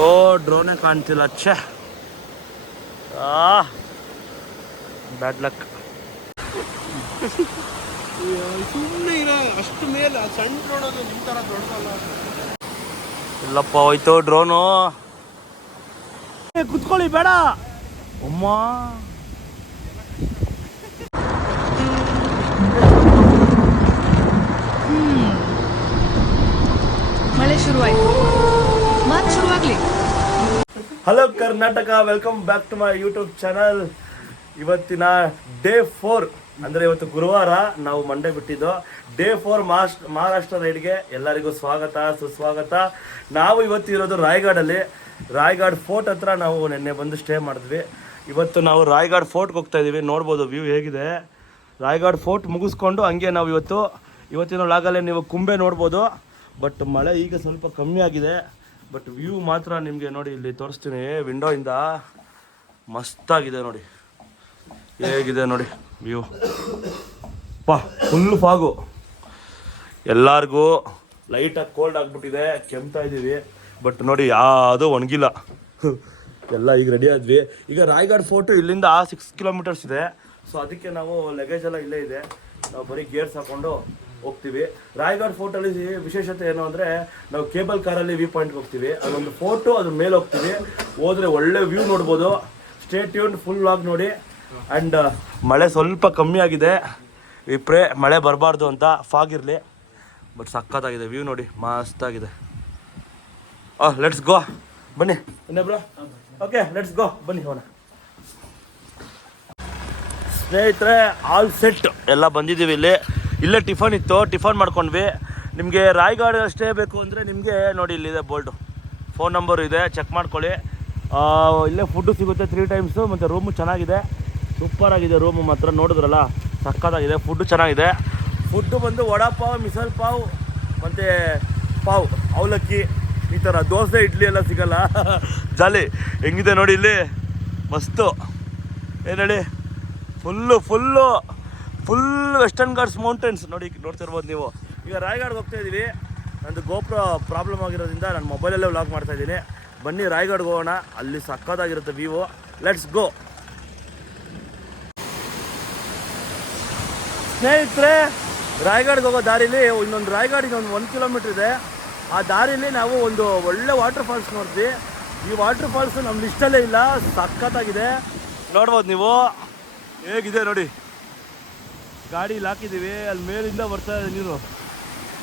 ಓ ಡ್ರೋನೇ ಕಾಣ್ತಿಲ್ಲ. ಛೇ, bad luck. ಸುಮ್ಮನೆ ಇರೋ ಅಷ್ಟು ಮೇಲೆ ಸಣ್ಣ ಡ್ರೋನ್ ಅದು ನಿಮ್ಮ ಥರ ದೊಡ್ಡದಲ್ಲ. ಇಲ್ಲಪ್ಪ, ಹೋಯ್ತು ಡ್ರೋನು. ಕುತ್ಕೊಳ್ಳಿ, ಬೇಡ ಅಮ್ಮ. ಮಳೆ ಶುರುವಾಯ್ತು, ಮಾತು ಶುರುವಾಗ್ಲಿ. Hello Karnataka, welcome back to my YouTube channel. ಇವತ್ತಿನ ಡೇ 4 ಅಂದರೆ ಇವತ್ತು ಗುರುವಾರ, ನಾವು ಮಂಡೇ ಬಿಟ್ಟಿದ್ದು. ಡೇ 4 ಮಹಾರಾಷ್ಟ್ರ ರೈಡ್ಗೆ ಎಲ್ಲರಿಗೂ ಸ್ವಾಗತ, ಸುಸ್ವಾಗತ. ನಾವು ಇವತ್ತು ಇರೋದು ರಾಯ್ಗಢಲ್ಲಿ. ರಾಯ್ಗಢ್ ಫೋರ್ಟ್ ಹತ್ರ ನಾವು ನಿನ್ನೆ ಬಂದು ಸ್ಟೇ ಮಾಡಿದ್ವಿ. ಇವತ್ತು ನಾವು ರಾಯ್ಗಢ್ ಫೋರ್ಟ್ಗೆ ಹೋಗ್ತಾ ಇದ್ದೀವಿ. ನೋಡ್ಬೋದು ವ್ಯೂ ಹೇಗಿದೆ. ರಾಯ್ಗಢ್ ಫೋರ್ಟ್ ಮುಗಿಸ್ಕೊಂಡು ಹಂಗೆ ನಾವು ಇವತ್ತಿನ ಲಾಗಲ್ಲೇ ನೀವು ಕುಂಬೆ ನೋಡ್ಬೋದು. ಬಟ್ ಮಳೆ ಈಗ ಸ್ವಲ್ಪ ಕಮ್ಮಿ ಆಗಿದೆ. ಬಟ್ ವ್ಯೂ ಮಾತ್ರ ನಿಮಗೆ ನೋಡಿ, ಇಲ್ಲಿ ತೋರಿಸ್ತೀನಿ ವಿಂಡೋಯಿಂದ. ಮಸ್ತಾಗಿದೆ ನೋಡಿ, ಹೇಗಿದೆ ನೋಡಿ ವ್ಯೂ. Full fog. ಎಲ್ಲರಿಗೂ ಲೈಟಾಗಿ ಕೋಲ್ಡ್ ಆಗಿಬಿಟ್ಟಿದೆ, ಕೆಮ್ತಾ ಇದ್ದೀವಿ. ಬಟ್ ನೋಡಿ ಯಾವುದೂ ಒಣಗಿಲ್ಲ. ಎಲ್ಲ ಈಗ ರೆಡಿ ಆದ್ವಿ. ಈಗ ರಾಯ್ಗಢ್ ಫೋರ್ಟು ಇಲ್ಲಿಂದ 6 ಕಿಲೋಮೀಟರ್ಸ್ ಇದೆ. ಸೊ ಅದಕ್ಕೆ ನಾವು ಲಗೇಜ್ ಎಲ್ಲ ಇಲ್ಲೇ ಇದೆ. ನಾವು ಬರೀ ಗೇರ್ಸ್ ಹಾಕ್ಕೊಂಡು ಹೋಗ್ತೀವಿ. ರಾಯ್ಗಢ್ ಫೋರ್ಟಲ್ಲಿ ವಿಶೇಷತೆ ಏನು ಅಂದರೆ, ನಾವು ಕೇಬಲ್ ಕಾರಲ್ಲಿ ವ್ಯೂ ಪಾಯಿಂಟ್ಗೆ ಹೋಗ್ತೀವಿ. ಅದೊಂದು ಫೋಟೋ, ಅದ್ರ ಮೇಲೆ ಹೋಗ್ತೀವಿ. ಹೋದರೆ ಒಳ್ಳೆ ವ್ಯೂ ನೋಡ್ಬೋದು. ಸ್ಟೇ ಟ್ಯೂನ್ಡ್, ಫುಲ್ ವ್ಲಾಗ್ ನೋಡಿ. ಆ್ಯಂಡ್ ಮಳೆ ಸ್ವಲ್ಪ ಕಮ್ಮಿ ಆಗಿದೆ. ವಿಪ್ರೇ ಮಳೆ ಬರಬಾರ್ದು ಅಂತ ಫಾಗ್ ಇರಲಿ. ಬಟ್ ಸಖತ್ತಾಗಿದೆ ವ್ಯೂ ನೋಡಿ, ಮಸ್ತಾಗಿದೆ. ಲೆಟ್ಸ್ ಗೋ, ಬನ್ನಿ ಇನ್ನೊಬ್ರು. ಓಕೆ, ಲೆಟ್ಸ್ ಗೋ, ಬನ್ನಿ ಹೋಗೋಣ. ಸ್ನೇಹಿತರೆ, ಆಲ್ ಸೆಟ್ ಎಲ್ಲ ಬಂದಿದ್ದೀವಿ. ಇಲ್ಲೇ ಟಿಫನ್ ಇತ್ತು, ಟಿಫನ್ ಮಾಡ್ಕೊಂಡ್ವಿ. ನಿಮಗೆ ರಾಯ್ಗಢ್ ಸ್ಟೇ ಬೇಕು ಅಂದರೆ ನಿಮಗೆ ನೋಡಿ ಇಲ್ಲಿದೆ ಬೋರ್ಡು, ಫೋನ್ ನಂಬರು ಇದೆ, ಚೆಕ್ ಮಾಡ್ಕೊಳ್ಳಿ. ಇಲ್ಲೇ ಫುಡ್ಡು ಸಿಗುತ್ತೆ 3 ಟೈಮ್ಸು. ಮತ್ತು ರೂಮು ಚೆನ್ನಾಗಿದೆ, ಸೂಪರಾಗಿದೆ ರೂಮು ಮಾತ್ರ. ನೋಡಿದ್ರಲ್ಲ, ಸಕ್ಕತ್ತಾಗಿದೆ. ಫುಡ್ಡು ಚೆನ್ನಾಗಿದೆ. ಫುಡ್ಡು ಬಂದು ವಡಾ ಪಾವ್, ಮಿಸಲ್ ಪಾವ್, ಮತ್ತು ಪಾವ್, ಅವಲಕ್ಕಿ, ಈ ಥರ. ದೋಸೆ ಇಡ್ಲಿ ಎಲ್ಲ ಸಿಗಲ್ಲ. ಜಾಲಿ ಹೆಂಗಿದೆ ನೋಡಿ ಇಲ್ಲಿ, ಮಸ್ತು. ಏನು ಹೇಳಿ, ಫುಲ್ ವೆಸ್ಟರ್ನ್ ಘಾಟ್ಸ್ ಮೌಂಟೇನ್ಸ್ ನೋಡಿ, ನೋಡ್ತಿರ್ಬೋದು ನೀವು. ಈಗ ರಾಯ್ಗಢ್ಗೆ ಹೋಗ್ತಾ ಇದ್ದೀವಿ. ನಂದು ಗೋಪ್ರೋ ಪ್ರಾಬ್ಲಮ್ ಆಗಿರೋದ್ರಿಂದ ನಾನು ಮೊಬೈಲಲ್ಲೇ ವ್ಲಾಗ್ ಮಾಡ್ತಾಯಿದ್ದೀನಿ. ಬನ್ನಿ ರಾಯ್ಗಢ್ಗೆ ಹೋಗೋಣ, ಅಲ್ಲಿ ಸಕ್ಕತ್ತಾಗಿರುತ್ತೆ ವ್ಯೂ. Let's go. ಸ್ನೇಹಿತರೆ, ರಾಯ್ಗಢ್ಗೆ ಹೋಗೋ ದಾರಿಲಿ ಇನ್ನೊಂದು ರಾಯ್ಗಢಿಗೆ 1 ಕಿಲೋಮೀಟ್ರ್ ಇದೆ. ಆ ದಾರಿಲಿ ನಾವು ಒಂದು ಒಳ್ಳೆ ವಾಟರ್ ಫಾಲ್ಸ್ ನೋಡ್ತೀವಿ. ಈ ವಾಟರ್ ಫಾಲ್ಸ್ ನಮ್ಮ ಲಿಸ್ಟಲ್ಲೇ ಇಲ್ಲ, ಸಖತ್ತಾಗಿದೆ. ನೋಡ್ಬೋದು ನೀವು, ಹೇಗಿದೆ ನೋಡಿ. ಗಾಡಿ ಇಲ್ಲಿ ಹಾಕಿದ್ದೀವಿ, ಅಲ್ಲಿ ಮೇಲಿಂದ ಬರ್ತಾ ಇದೆ ನೀರು.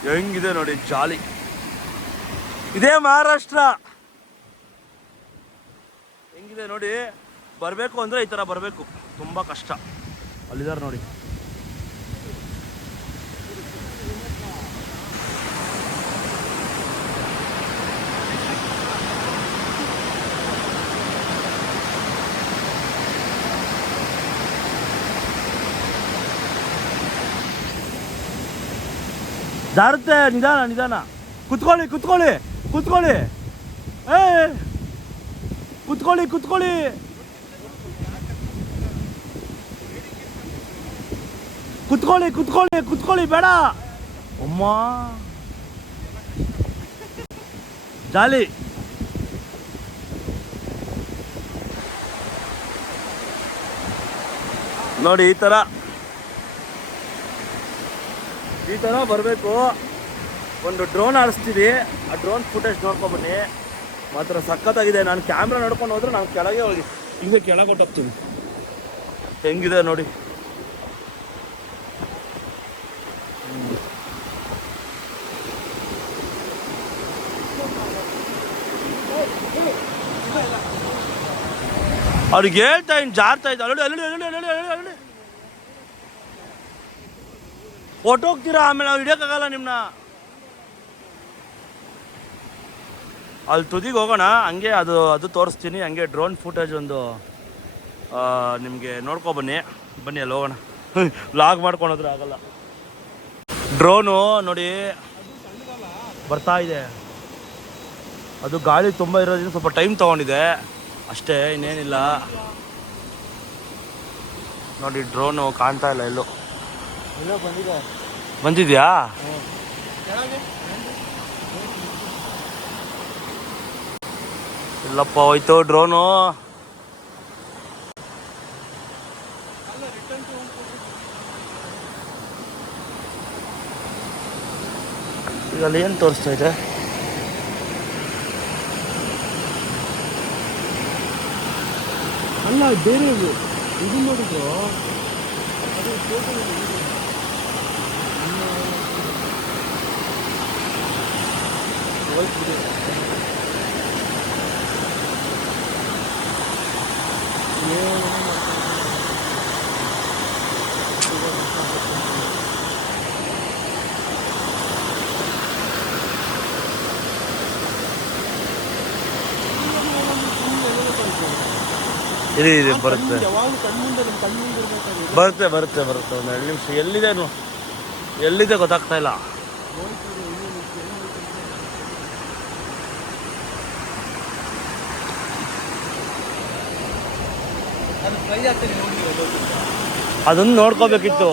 ಹೆಂಗಿದೆ ನೋಡಿ, ಜಾಲಿ. ಇದೇ ಮಹಾರಾಷ್ಟ್ರ. ಹೆಂಗಿದೆ ನೋಡಿ. ಬರಬೇಕು ಅಂದರೆ ಈ ಥರ ಬರಬೇಕು, ತುಂಬ ಕಷ್ಟ. ಅಲ್ಲಿದ್ದಾರೆ ನೋಡಿ. ಜಾರುತ್ತೆ, ನಿಧಾನ. ಕುತ್ಕೊಳ್ಳಿ. ಕುತ್ಕೊಳ್ಳಿ. ಬೇಡ ಅಮ್ಮ, ಜಾಲಿ. ನೋಡಿ ಈ ಥರ ಬರಬೇಕು. ಒಂದು ಡ್ರೋನ್ ಆಡಿಸ್ತೀವಿ, ಆ ಡ್ರೋನ್ ಫುಟೇಜ್ ನೋಡ್ಕೊಬನ್ನಿ. ಮಾತ್ರ ಸಖತ್ತಾಗಿದೆ. ನಾನು ಕ್ಯಾಮ್ರಾ ನೋಡ್ಕೊಂಡು ಹೋದ್ರೆ ನಾನು ಕೆಳಗೆ ಹೋಗಿ ಹಿಂಗೆ ಕೆಳಗೆ ಹೊಟ್ಟೋಗ್ತೀನಿ. ಹೆಂಗಿದೆ ನೋಡಿ. ಅವ್ರಿಗೆ ಹೇಳ್ತಾ ಇನ್ನು ಜಾರ್ತಾ ಇದ್ದ. ಅಲ್ಲಿ ಹೊಟ್ಟೋಗ್ತೀರಾ, ಆಮೇಲೆ ನಾವು ಹಿಡಿಯೋಕ್ಕಾಗಲ್ಲ ನಿಮ್ಮನ್ನ. ಅಲ್ಲಿ ತುದಿಗೆ ಹೋಗೋಣ, ಹಂಗೆ ಅದು ತೋರಿಸ್ತೀನಿ. ಹಂಗೆ ಡ್ರೋನ್ ಫುಟೇಜ್ ಒಂದು ನಿಮಗೆ ನೋಡ್ಕೊಬನ್ನಿ. ಬನ್ನಿ ಅಲ್ಲಿ ಹೋಗೋಣ. ವ್ಲಾಗ್ ಮಾಡ್ಕೊಳೋದ್ರೆ ಆಗಲ್ಲ. ಡ್ರೋನು ನೋಡಿ ಬರ್ತಾ ಇದೆ. ಅದು ಗಾಳಿ ತುಂಬ ಇರೋದ್ರಿಂದ ಸ್ವಲ್ಪ ಟೈಮ್ ತೊಗೊಂಡಿದೆ ಅಷ್ಟೇ, ಇನ್ನೇನಿಲ್ಲ. ನೋಡಿ ಡ್ರೋನು ಕಾಣ್ತಾ ಇಲ್ಲ ಎಲ್ಲೋ. ಬಂದಿದ್ಯಾ? ಇಲ್ಲಪ್ಪ ಹೋಯ್ತು ಡ್ರೋನು. ಈಗ ಅಲ್ಲಿ ಏನು ತೋರಿಸ್ತಾ ಇದೆ? ಅಲ್ಲ ಬೇರೆ ಇದು ನೋಡಿದ್ರು ಅದು ಫೋಟೋ ಇದೆ ಬರುತ್ತೆ ಯಾವಾಗಲೂ ಕಣ್ಮುಂದೆ ನಮ್ಮ ಕಣ್ಮುಂದೆ ಇರ್ಬೇಕಾದ್ರೆ ಬರುತ್ತೆ ಬರುತ್ತೆ ಬರುತ್ತೆ. ಒಂದು 2 ನಿಮಿಷ ಎಲ್ಲಿದೆ ಗೊತ್ತಾಗ್ತಾ ಇಲ್ಲ. ಅದು ಫ್ರೈ ಆಗ್ತದೆ ನೋಡಿ. ಅದನ್ನು ನೋಡ್ಕೋಬೇಕಿತ್ತು.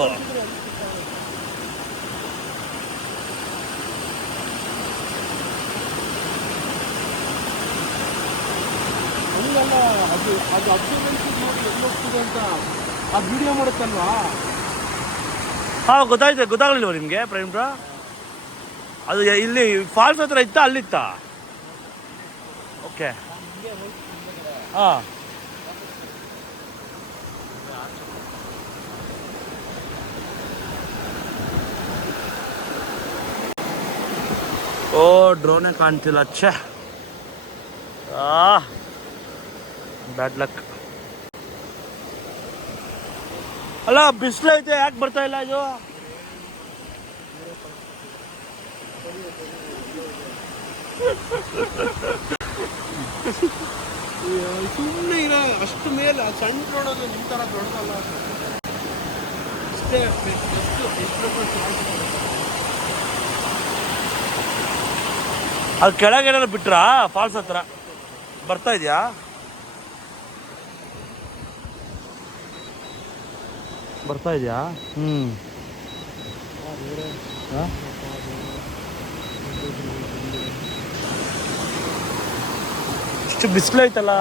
ಹಂಗಲ್ಲ, ಅದು ಅಬ್ಸರ್ವೆನ್ಸ್ ನೋಡಿ ಎಲ್ಲಿ ಹೋಗ್ತದೆ ಅಂತ ಆ ವಿಡಿಯೋ ಮಾಡುತ್ತಲ್ವಾ. ಹಾಂ ಗೊತ್ತಾಗಲಿಲ್ವ ನಿಮಗೆ ಪ್ರೈಮ್ ಬ್ರೋ? ಅದು ಇಲ್ಲಿ ಫಾಲ್ಸ್ ಹತ್ರ ಇತ್ತಾ ಅಲ್ಲಿತ್ತಾ? ಓಕೆ ಹಾಂ. ಓ ಡ್ರೋನೇ ಕಾಣ್ತಿಲ್ಲ. ಛೇ, ಬ್ಯಾಡ್ ಲಕ್. ಅಲ್ಲ ಬಿಸಿಲು ಐತೆ, ಯಾಕೆ ಬರ್ತಾ ಇಲ್ಲ ಇದು? ಸುಮ್ಮನೆ ಇರೋ ಅಷ್ಟು ಮೇಲೆ ಸಣ್ಣ ನೋಡೋದು ನಿಮ್ಮ ಥರ ದೊಡ್ಡದಲ್ಲ ಅಷ್ಟೇ. ಅದು ಕೆಳಗೆ ಏನಾದ್ರು ಬಿಟ್ರಾ? ಫಾಲ್ಸ್ ಹತ್ರ ಬರ್ತಾ ಇದೆಯಾ? ಬರ್ತಾ ಇದೆಯಾ? ಇಷ್ಟು ಬಿಸಿಲು ಐತಲ್ಲ.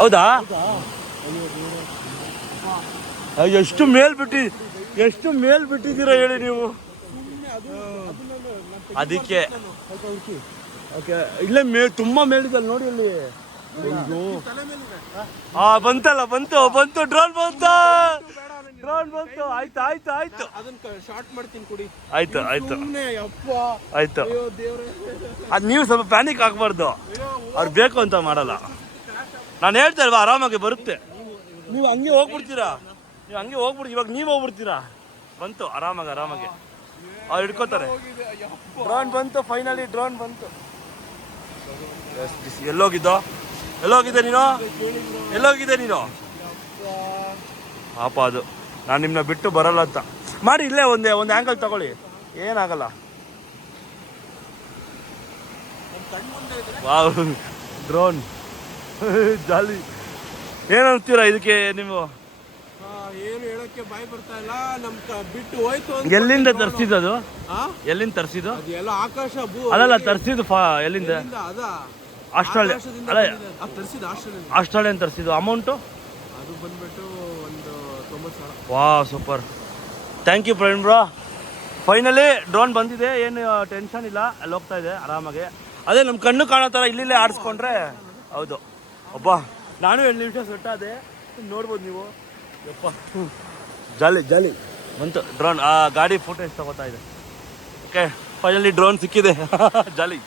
ಹೌದಾ? ಎಷ್ಟು ಮೇಲ್ ಬಿಟ್ಟಿದ್ದೀರಾ ಹೇಳಿ ನೀವು. ಅದಕ್ಕೆ ಇಲ್ಲೇ ತುಂಬಾ ಮೇಲಿದಲ್ಲ ನೋಡಿ ಅಲ್ಲಿ. ಬಂತು ಡ್ರೋನ್ ಬಂತು. ಆಯ್ತು ಅದನ್ನ ಶಾರ್ಟ್ ಮಾಡ್ತೀನಿ ಕೊಡಿ. ಆಯ್ತು ಅಯ್ಯೋ ದೇವ್ರೇ, ಅದು ನೀವು ಸ್ವಲ್ಪ ಪ್ಯಾನಿಕ್ ಆಗ್ಬಾರ್ದು. ಅವ್ರು ಬೇಕು ಅಂತ ಮಾಡಲ್ಲ. ನಾನು ಹೇಳ್ತಾ ಇಲ್ವಾ, ಆರಾಮಾಗಿ ಬರುತ್ತೆ. ನೀವು ಹಂಗೆ ಹೋಗ್ಬಿಡ್ತೀರಾ. ಇವಾಗ ನೀವು ಹೋಗ್ಬಿಡ್ತೀರಾ. ಬಂತು ಆರಾಮಾಗಿ ಅವ್ರು ಹಿಡ್ಕೋತಾರೆ. ಡ್ರೋನ್ ಬಂತು, ಫೈನಲಿ ಡ್ರೋನ್ ಬಂತು. ಎಲ್ಲೋಗಿದ್ದೆ ನೀನು? ಪಾಪ ಅದು ನಾನು ನಿಮ್ಮನ್ನ ಬಿಟ್ಟು ಬರಲ್ಲ ಅಂತ ಮಾಡಿ. ಇಲ್ಲೇ ಒಂದು ಆ್ಯಂಗಲ್ ತಗೊಳ್ಳಿ, ಏನಾಗಲ್ಲ. ವಾವ್, ಡ್ರೋನ್ ಜಾಲಿ. ಏನಂತೀರಾ ಇದಕ್ಕೆ ನೀವು? ಏನು ಹೇಳಕ್ಕೆ ಬಾಯಿ ಬರ್ತಾ ಇಲ್ಲ. ಬಿಟ್ಟು ಹೋಯ್ತು. ಎಲ್ಲಿಂದ ತರಿಸಿದ್ದು ಅದು? ಎಲ್ಲಿಂದ ತರಿಸಿದ್ದು? ಎಲ್ಲ ಆಕಾಶ ಅದಲ್ಲ ತರಿಸಿದ್ದು ಎಲ್ಲಿಂದ? ಆಸ್ಟ್ರೇಲಿಯಾ. ಅಲ್ಲ, ಆಸ್ಟ್ರೇಲಿಯನ್ ತರಿಸಿದ್ದು. ಅಮೌಂಟು ಅದು ಬಂದ್ಬಿಟ್ಟು ಒಂದು 90,000. ವಾ, super. Thank you Praveen bro. Finally drone ಬಂದಿದೆ, ಏನು ಟೆನ್ಷನ್ ಇಲ್ಲ. ಅಲ್ಲಿ ಹೋಗ್ತಾ ಇದೆ ಆರಾಮಾಗಿ. ಅದೇ ನಮ್ಮ ಕಣ್ಣು ಕಾಣೋ ಥರ ಇಲ್ಲಿಲ್ಲೇ ಆಡಿಸ್ಕೊಂಡ್ರೆ. ಹೌದು ಅಬ್ಬಾ, ನಾನು 2 ನಿಮಿಷ ಸೆಟ್ ಆದೆ. ನೋಡ್ಬೋದು ನೀವು. ಯಪ್ಪ, ಜಾಲಿ ಬಂತು ಡ್ರೋನ್. ಗಾಡಿ ಫೋಟೋಸ್ ತಗೋತಾ ಇದೆ. ಓಕೆ, ಫೈನಲಿ ಡ್ರೋನ್ ಸಿಕ್ಕಿದೆ. ಜಾಲಿ.